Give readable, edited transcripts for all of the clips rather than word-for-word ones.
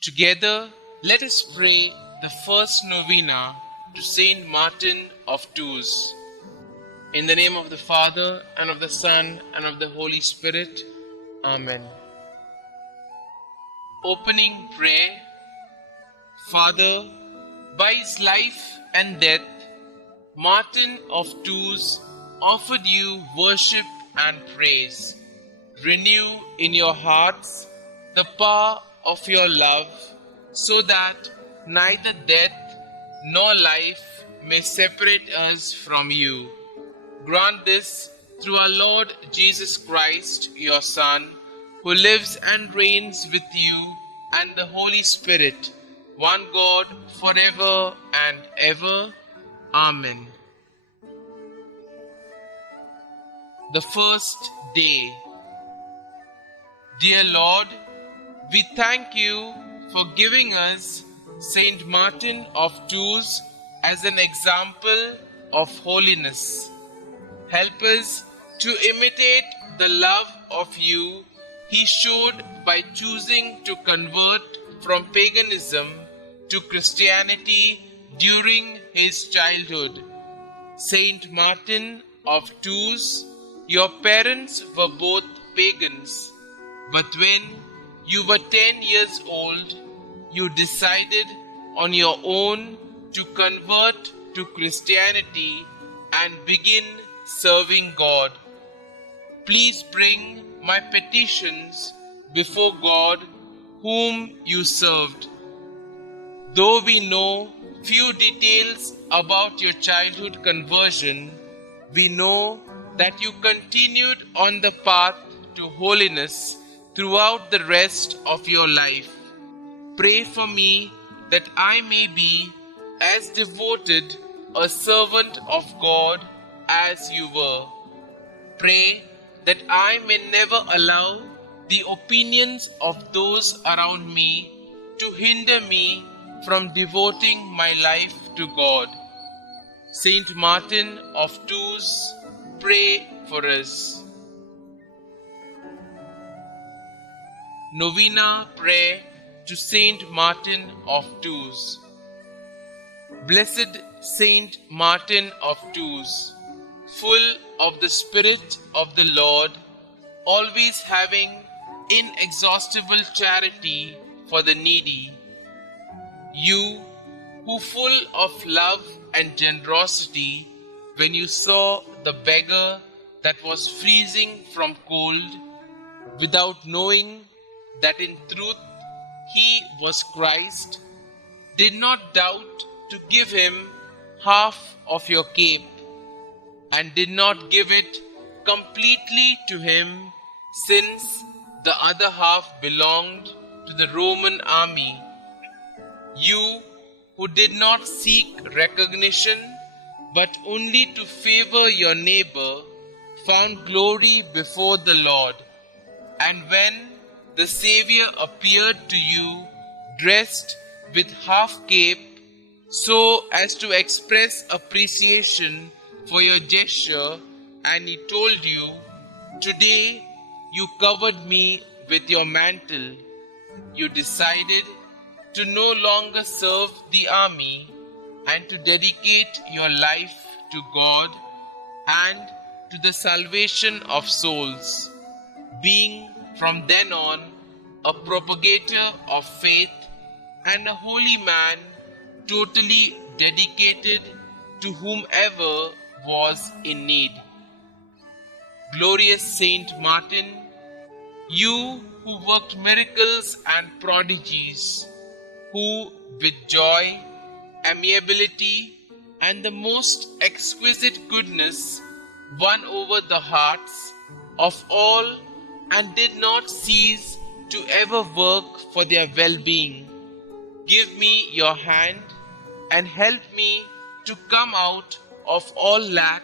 Together, let us pray the first novena to Saint Martin of Tours. In the name of the Father, and of the Son, and of the Holy Spirit. Amen. Opening prayer. Father, by his life and death, Martin of Tours offered you worship and praise. Renew in your hearts the power of your love, so that neither death nor life may separate us from you. Grant this through our Lord Jesus Christ, your Son, who lives and reigns with you and the Holy Spirit, one God, forever and ever. Amen. The first day. Dear Lord, we thank you for giving us Saint Martin of Tours as an example of holiness. Help us to imitate the love of you he showed by choosing to convert from paganism to Christianity during his childhood. Saint Martin of Tours, your parents were both pagans, but when you were 10 years old, you decided on your own to convert to Christianity and begin serving God. Please bring my petitions before God, whom you served. Though we know few details about your childhood conversion, we know that you continued on the path to holiness throughout the rest of your life. Pray for me that I may be as devoted a servant of God as you were. Pray that I may never allow the opinions of those around me to hinder me from devoting my life to God. Saint Martin of Tours, pray for us. Novena prayer to Saint Martin of Tours. Blessed Saint Martin of Tours, full of the Spirit of the Lord, always having inexhaustible charity for the needy, you who full of love and generosity, when you saw the beggar that was freezing from cold, without knowing that in truth he was Christ, did not doubt to give him half of your cape, and did not give it completely to him, since the other half belonged to the Roman army. You who did not seek recognition, but only to favor your neighbor, found glory before the Lord. And when the Xavier appeared to you, dressed with half cape, so as to express appreciation for your gesture, and he told you, "Today you covered me with your mantle," you decided to no longer serve the army and to dedicate your life to God and to the salvation of souls, being from then on a propagator of faith and a holy man, totally dedicated to whomever was in need. Glorious Saint Martin, you who worked miracles and prodigies, who with joy, amiability, and the most exquisite goodness won over the hearts of all and did not cease to ever work for their well-being, give me your hand and help me to come out of all lack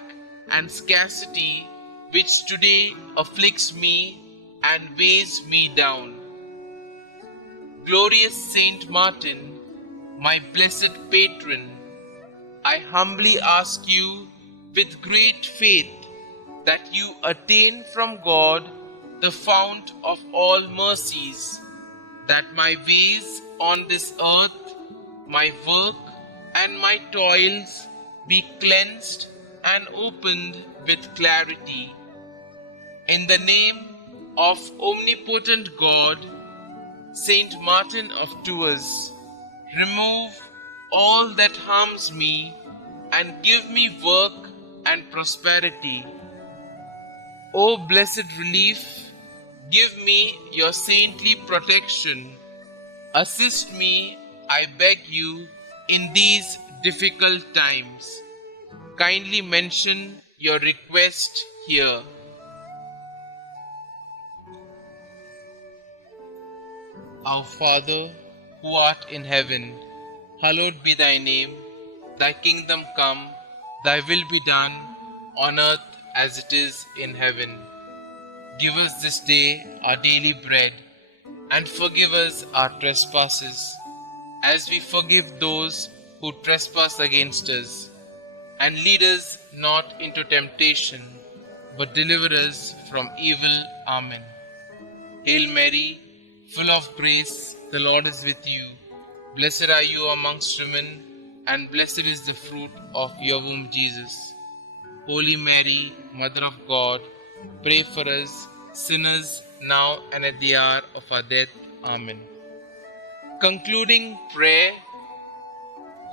and scarcity which today afflicts me and weighs me down. Glorious Saint Martin, my blessed patron, I humbly ask you with great faith that you attain from God, the fount of all mercies, that my ways on this earth, my work and my toils be cleansed and opened with clarity. In the name of omnipotent God, Saint Martin of Tours, remove all that harms me and give me work and prosperity. O blessed relief, give me your saintly protection. Assist me, I beg you, in these difficult times. Kindly mention your request here. Our Father, who art in heaven, hallowed be thy name. Thy kingdom come, thy will be done, on earth as it is in heaven. Give us this day our daily bread, and forgive us our trespasses, as we forgive those who trespass against us. And lead us not into temptation, but deliver us from evil. Amen. Hail Mary, full of grace, the Lord is with you. Blessed are you amongst women, and blessed is the fruit of your womb, Jesus. Holy Mary, Mother of God, pray for us sinners now and at the hour of our death. Amen. Concluding prayer.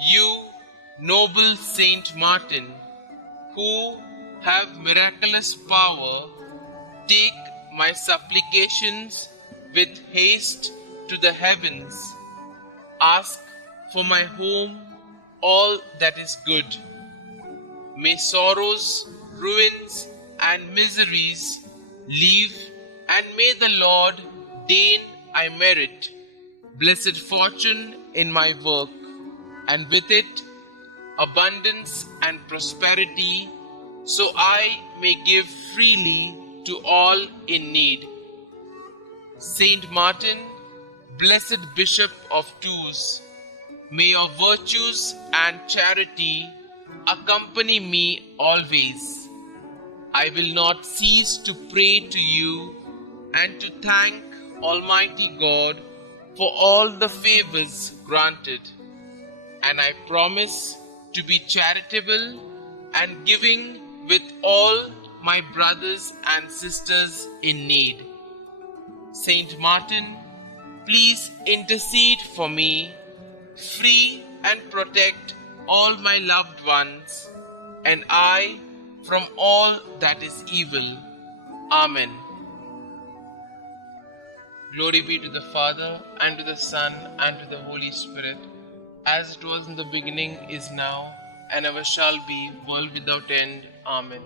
You, noble Saint Martin, who have miraculous power, take my supplications with haste to the heavens. Ask for my home all that is good. May sorrows, ruins, and miseries leave, and may the Lord deign I merit blessed fortune in my work, and with it abundance and prosperity, so I may give freely to all in need. Saint Martin, blessed Bishop of Tours, may your virtues and charity accompany me always. I will not cease to pray to you and to thank Almighty God for all the favors granted. And I promise to be charitable and giving with all my brothers and sisters in need. Saint Martin, please intercede for me, free and protect all my loved ones, and I from all that is evil. Amen. Glory be to the Father, and to the Son, and to the Holy Spirit, as it was in the beginning, is now, and ever shall be, world without end. Amen.